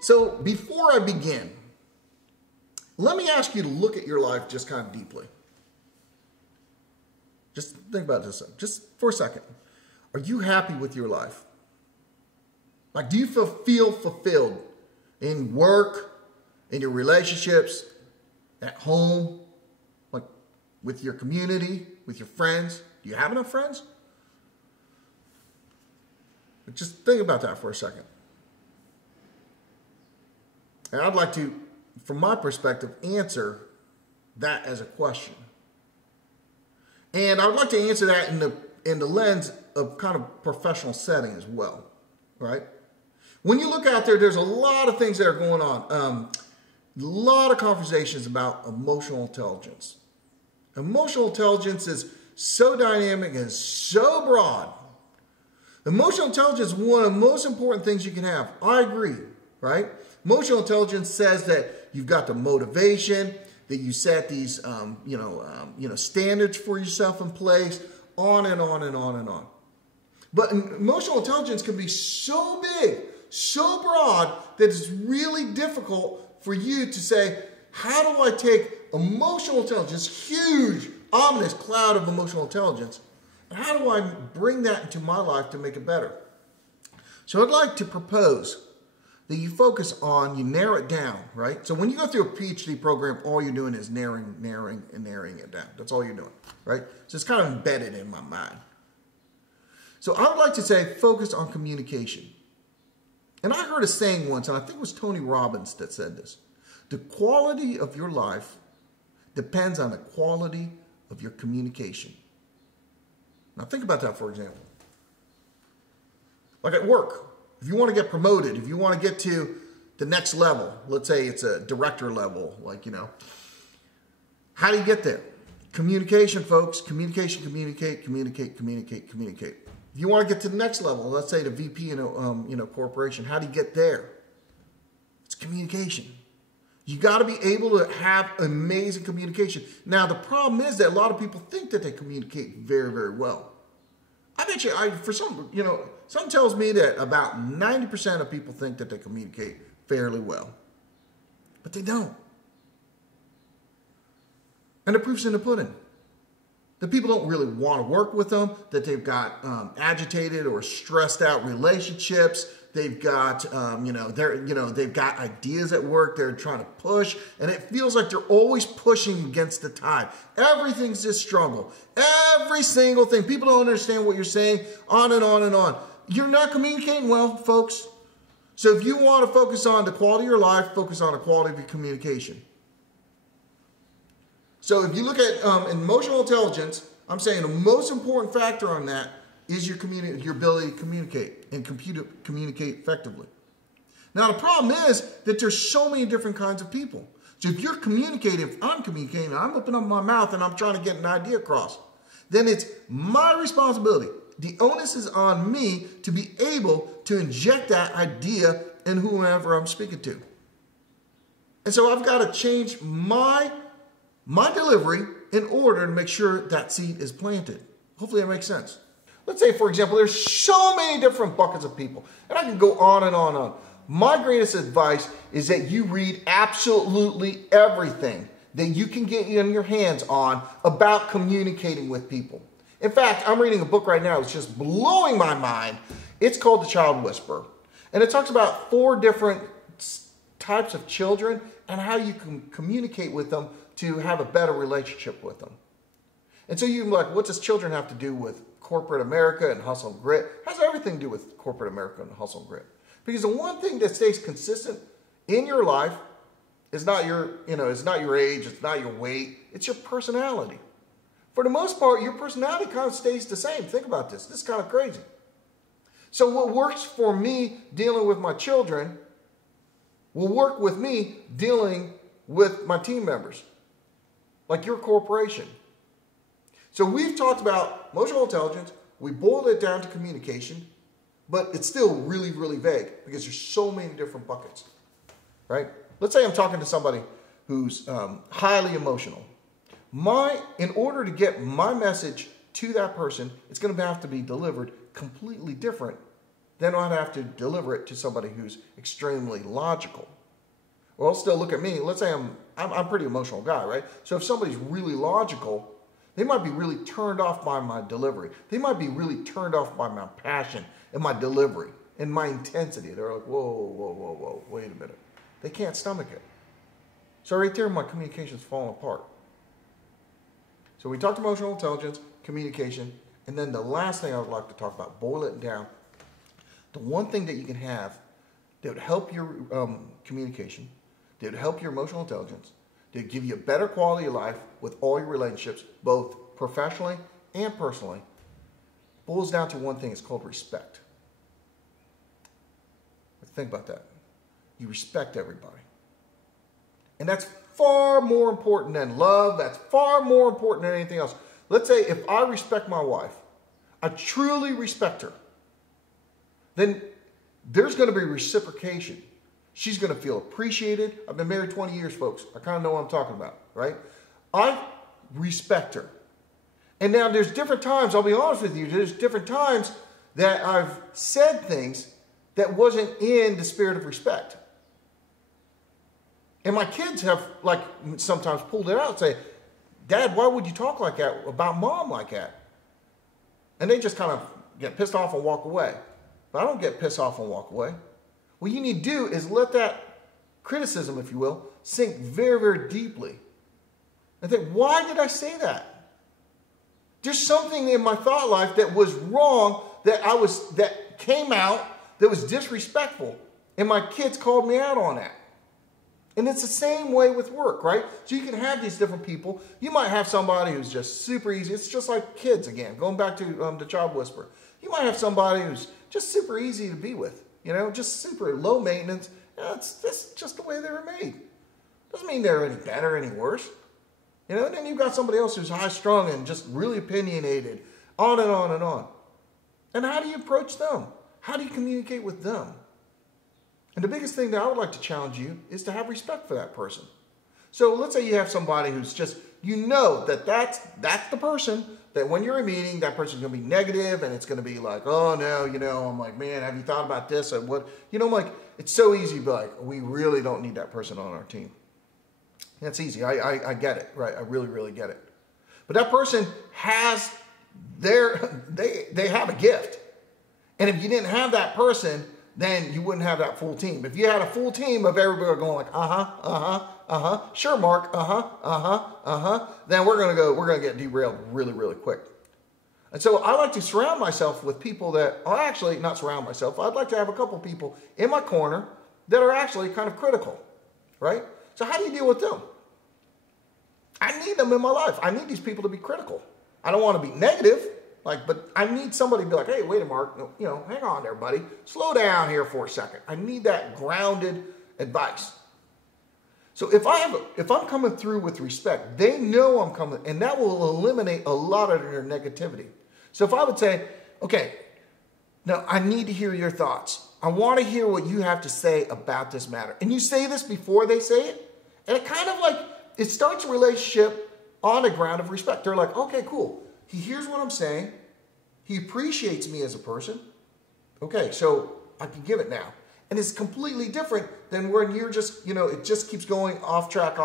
So before I begin, let me ask you to look at your life just kind of deeply. Just think about this, just for a second. Are you happy with your life? Like, do you feel fulfilled in work, in your relationships, at home, like with your community, with your friends? Do you have enough friends? But just think about that for a second. And I'd like to, from my perspective, answer that as a question. And I would like to answer that in the lens of kind of professional setting as well, right? When you look out there, there's a lot of things that are going on. A lot of conversations about emotional intelligence. Emotional intelligence is so dynamic and so broad. Emotional intelligence is one of the most important things you can have. I agree, right? Emotional intelligence says that you've got the motivation, that you set these, standards for yourself in place, on and on and on and on. But emotional intelligence can be so big, so broad, that it's really difficult for you to say, how do I take emotional intelligence, huge, ominous cloud of emotional intelligence, and how do I bring that into my life to make it better? So I'd like to propose that you focus on, you narrow it down, right? So when you go through a PhD program, all you're doing is narrowing it down. That's all you're doing, right? So it's kind of embedded in my mind. So I would like to say focus on communication. And I heard a saying once, and I think it was Tony Robbins that said this. The quality of your life depends on the quality of your communication. Now think about that, for example. Like at work. If you want to get promoted, if you want to get to the next level, let's say it's a director level, how do you get there? Communication, folks. Communication, communicate. If you want to get to the next level, let's say the VP in a corporation, how do you get there? It's communication. You got to be able to have amazing communication. Now, the problem is that a lot of people think that they communicate very, very well. I bet you, some tells me that about 90% of people think that they communicate fairly well, but they don't. And the proof's in the pudding. The people don't really want to work with them, that they've got agitated or stressed out relationships. They've got, they've got ideas at work they're trying to push, and it feels like they're always pushing against the tide. Everything's this struggle. Every single thing. People don't understand what you're saying, on and on and on. You're not communicating well, folks. So if you want to focus on the quality of your life, focus on the quality of your communication. So if you look at emotional intelligence, I'm saying the most important factor on that is your ability to communicate and communicate effectively. Now the problem is that there's so many different kinds of people. So if you're communicating, if I'm communicating, I'm opening up my mouth and I'm trying to get an idea across, then it's my responsibility. The onus is on me to be able to inject that idea in whoever I'm speaking to. And so I've got to change my delivery in order to make sure that seed is planted. Hopefully that makes sense. Let's say, for example, there's so many different buckets of people, and I can go on and on and on. My greatest advice is that you read absolutely everything that you can get in your hands on about communicating with people. In fact, I'm reading a book right now. It's just blowing my mind. It's called The Child Whisperer, and it talks about 4 different types of children and how you can communicate with them to have a better relationship with them. And so you're like, what does children have to do with corporate America and hustle and grit? It has everything to do with corporate America and hustle and grit. Because the one thing that stays consistent in your life is not your, it's not your age, it's not your weight, it's your personality. For the most part, your personality kind of stays the same. Think about this. This is kind of crazy. So what works for me dealing with my children will work with me dealing with my team members, like your corporation. So we've talked about emotional intelligence. We boiled it down to communication, but it's still really, really vague because there's so many different buckets, right? Let's say I'm talking to somebody who's highly emotional. In order to get my message to that person, it's going to have to be delivered completely different then I'd have to deliver it to somebody who's extremely logical. Well, still look at me. Let's say I'm a pretty emotional guy, right? So if somebody's really logical, they might be really turned off by my delivery. They might be really turned off by my passion and my delivery and my intensity. They're like, whoa, wait a minute. They can't stomach it. So right there, my communication's falling apart. So we talked emotional intelligence, communication, and then the last thing I would like to talk about, boil it down. The one thing that you can have that would help your communication, that would help your emotional intelligence, that would give you a better quality of life with all your relationships, both professionally and personally, boils down to one thing. It's called respect. Think about that. You respect everybody. And that's far more important than love. That's far more important than anything else. Let's say if I respect my wife, I truly respect her, then there's going to be reciprocation. She's going to feel appreciated. I've been married 20 years, folks. I kind of know what I'm talking about, right? I respect her. And now there's different times, I'll be honest with you, there's different times that I've said things that wasn't in the spirit of respect. And my kids have, like, sometimes pulled it out and say, Dad, why would you talk like that about Mom like that? And they just kind of get pissed off and walk away. But I don't get pissed off and walk away. What you need to do is let that criticism, if you will, sink very, very deeply. And think, why did I say that? There's something in my thought life that was wrong, that came out, that was disrespectful. And my kids called me out on that. And it's the same way with work, right? So you can have these different people. You might have somebody who's just super easy. It's just like kids again, going back to the child whisperer. You might have somebody who's just super easy to be with, just super low maintenance. That's just the way they were made. Doesn't mean they're any better, any worse. And then you've got somebody else who's high strung and just really opinionated, on and on and on. And how do you approach them? How do you communicate with them? And the biggest thing that I would like to challenge you is to have respect for that person. So let's say you have somebody who's just, that's the person that when you're in a meeting, that person's going to be negative and it's going to be like, oh no, I'm like, man, have you thought about this? And what, I'm like, it's so easy to be like, we really don't need that person on our team. That's easy. I get it, right? I really, really get it. But that person has they have a gift. And if you didn't have that person, then you wouldn't have that full team. If you had a full team of everybody going like, sure, Mark, then we're gonna get derailed really, really quick. And so I like to surround myself with people that are actually, not surround myself, I'd like to have a couple people in my corner that are actually kind of critical, right? So how do you deal with them? I need them in my life. I need these people to be critical. I don't want to be negative. But I need somebody to be like, hey, wait a minute, Mark, hang on there, buddy. Slow down here for a second. I need that grounded advice. So if I'm coming through with respect, they know I'm coming, and that will eliminate a lot of their negativity. So if I would say, okay, now I need to hear your thoughts. I want to hear what you have to say about this matter. And you say this before they say it, and it kind of it starts a relationship on the ground of respect. They're like, okay, cool. He hears what I'm saying. He appreciates me as a person. Okay, so I can give it now. And it's completely different than when you're just, it just keeps going off track,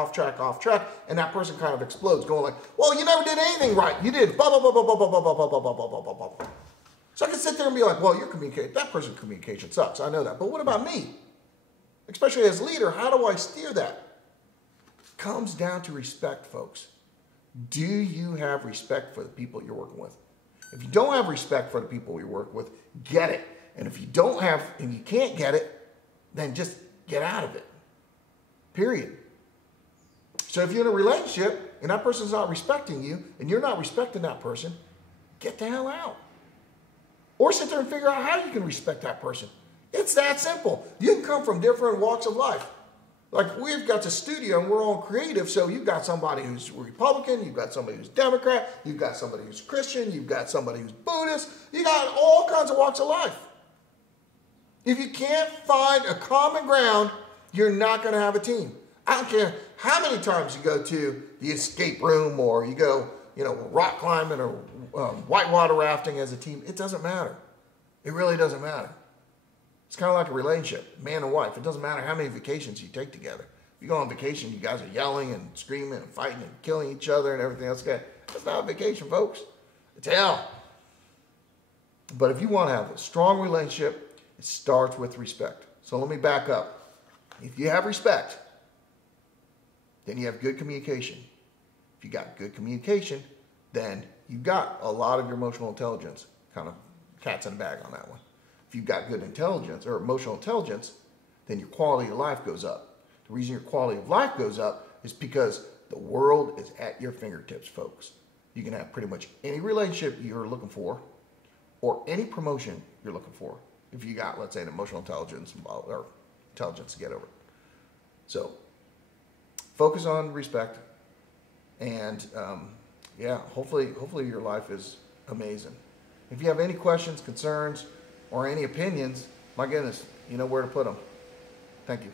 and that person kind of explodes, going like, well, you never did anything right. You did blah, blah, blah, blah, blah, blah, blah, blah, blah, blah, blah, blah, blah, blah. So I can sit there and be like, well, that person's communication sucks. I know that. But what about me? Especially as leader, how do I steer that? It comes down to respect, folks. Do you have respect for the people you're working with? If you don't have respect for the people you work with, get it. And if you don't have, and you can't get it, then just get out of it. Period. So if you're in a relationship and that person's not respecting you and you're not respecting that person, get the hell out. Or sit there and figure out how you can respect that person. It's that simple. You can come from different walks of life. Like we've got the studio and we're all creative, so you've got somebody who's Republican, you've got somebody who's Democrat, you've got somebody who's Christian, you've got somebody who's Buddhist, you got all kinds of walks of life. If you can't find a common ground, you're not going to have a team. I don't care how many times you go to the escape room or you go, rock climbing or whitewater rafting as a team. It doesn't matter. It really doesn't matter. It's kind of like a relationship, man and wife. It doesn't matter how many vacations you take together. If you go on vacation, you guys are yelling and screaming and fighting and killing each other and everything else. That's not a vacation, folks. It's hell. But if you want to have a strong relationship, it starts with respect. So let me back up. If you have respect, then you have good communication. If you got good communication, then you've got a lot of your emotional intelligence, kind of cat's in a bag on that one. If you've got good intelligence or emotional intelligence, then your quality of life goes up. The reason your quality of life goes up is because the world is at your fingertips, folks. You can have pretty much any relationship you're looking for or any promotion you're looking for if you got, let's say, an emotional intelligence or intelligence to get over it. So focus on respect, and hopefully your life is amazing. If you have any questions, concerns, or any opinions, my goodness, you know where to put them. Thank you.